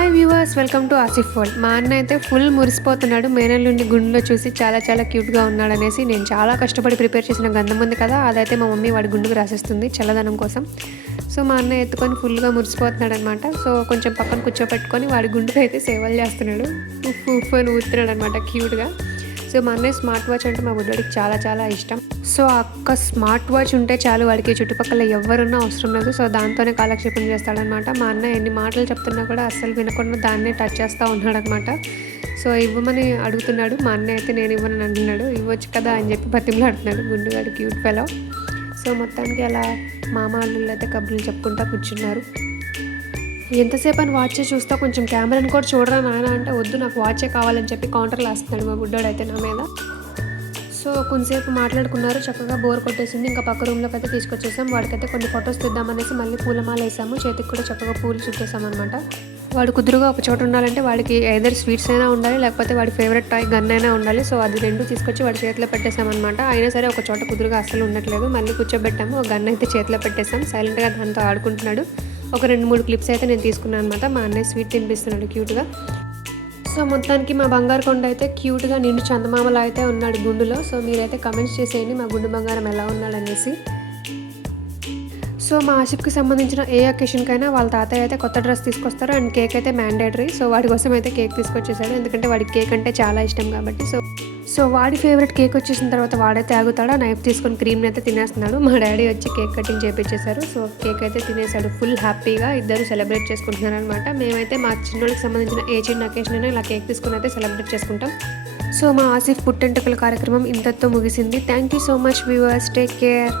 Hi viewers, welcome to Asif world. మా అన్న అయితే ఫుల్ మురిసిపోతున్నాడు. మేనల్లుండి గుండులో చూసి చాలా చాలా క్యూట్గా ఉన్నాడనేసి. నేను చాలా కష్టపడి ప్రిపేర్ చేసిన గంధం ఉంది కదా, అదైతే మా మమ్మీ వాడి గుండుకు రాసేస్తుంది చల్లదనం కోసం. సో మా అన్న ఎత్తుకొని ఫుల్గా మురిసిపోతున్నాడు అనమాట. సో కొంచెం పక్కన కూర్చోపెట్టుకొని వాడి గుండుకు అయితే సేవలు చేస్తున్నాడు. ఉఫ్ ఉఫ్ అని ఊతున్నాడు అనమాట క్యూట్గా. సో మా అన్నయ్య స్మార్ట్ వాచ్ అంటే మా బుడ్డోడికి చాలా చాలా ఇష్టం. సో అక్క స్మార్ట్ వాచ్ ఉంటే చాలు, వాడికి చుట్టుపక్కల ఎవరున్నా అవసరం లేదు. సో దాంతోనే కాలక్షేపం చేస్తాడనమాట. మా అన్న ఎన్ని మాటలు చెప్తున్నా కూడా అస్సలు వినకుండా దాన్నే టచ్ చేస్తూ ఉన్నాడనమాట. సో ఇవ్వమని అడుగుతున్నాడు. మా అన్నయ్య అయితే నేను ఇవ్వనని అంటున్నాడు. ఇవ్వచ్చు కదా అని చెప్పి బతిమలాడుతున్నాడు గుండుగాడు, క్యూట్ ఫెలో. సో మొత్తానికి అలా మామ అల్లుళ్ళు అయితే కబుర్లు చెప్పుకుంటూ కూర్చున్నారు. ఎంతసేపు అని వాచే చూస్తా, కొంచెం కెమెరాని కూడా చూడరా నాయన అంటే, వద్దు నాకు వాచే కావాలని చెప్పి కౌంటర్లో వేస్తున్నాడు మా బుడ్డోడు అయితే నా మీద. సో కొంతసేపు మాట్లాడుకున్నారు, చక్కగా బోర్ కొట్టేసింది. ఇంకా పక్క రూమ్లోకి అయితే తీసుకొచ్చేసాం. వాడికైతే కొన్ని ఫొటోస్ తీద్దామనేసి మళ్ళీ పూలమాల వేసాము. చేతికి కూడా చక్కగా పూలు చుట్టేసామన్నమాట. వాడు కుదురుగా ఒక చోట ఉండాలంటే వాడికి ఏదర్ స్వీట్స్ అయినా ఉండాలి, లేకపోతే వాడి ఫేవరెట్ టాయ్ గన్ అయినా ఉండాలి. సో అది రెండు తీసుకొచ్చి వాడి చేతిలో పెట్టేసామన్నమాట. అయినా సరే ఒక చోట కుదురుగా అస్సలు ఉండట్లేదు. మళ్ళీ కూర్చోబెట్టాము, ఒక గన్ అయితే చేతిలో పెట్టేసాం. సైలెంట్గా దాంతో ఆడుకుంటున్నాడు. ఒక 2-3 క్లిప్స్ అయితే నేను తీసుకున్నాను అనమాట. మా అన్నయ్య స్వీట్ తినిపిస్తున్నాడు క్యూట్గా. సో మొత్తానికి మా బంగారు కొండ అయితే క్యూట్గా నిండు చందమామలా అయితే ఉన్నాడు గుండులో. సో మీరైతే కమెంట్స్ చేసేయండి మా గుండు బంగారం ఎలా ఉన్నాడనేసి. సో మా ఆసిఫ్కి సంబంధించిన ఏ అకేషన్కైనా వాళ్ళ తాతయ్య అయితే కొత్త డ్రెస్ తీసుకొస్తారు అండ్ కేక్ అయితే మ్యాండేటరీ. సో వాడి కోసం అయితే కేక్ తీసుకొచ్చేసాడు, ఎందుకంటే వాడికి కేక్ అంటే చాలా ఇష్టం కాబట్టి. సో వాడి ఫేవరెట్ కేక్ వచ్చేసిన తర్వాత వాడైతే ఆగుతాడు. నైఫ్ తీసుకొని క్రీమ్ని అయితే తినేస్తున్నాడు. మా డాడీ వచ్చి కేక్ కటింగ్ చేయించేశారు. సో కేక్ అయితే తినేసాడు ఫుల్ హ్యాపీగా. ఇద్దరు సెలబ్రేట్ చేసుకుంటున్నారు అనమాట. మేమైతే మా చిన్నోళ్ళకి సంబంధించిన ఏ చిన్న అకేషన్ అయినా ఇలా కేక్ తీసుకుని అయితే సెలబ్రేట్ చేసుకుంటాం. సో మా ఆసిఫ్ పుట్టెంటుకల కార్యక్రమం ఇంతతో ముగిసింది. Thank you so much viewers, take care.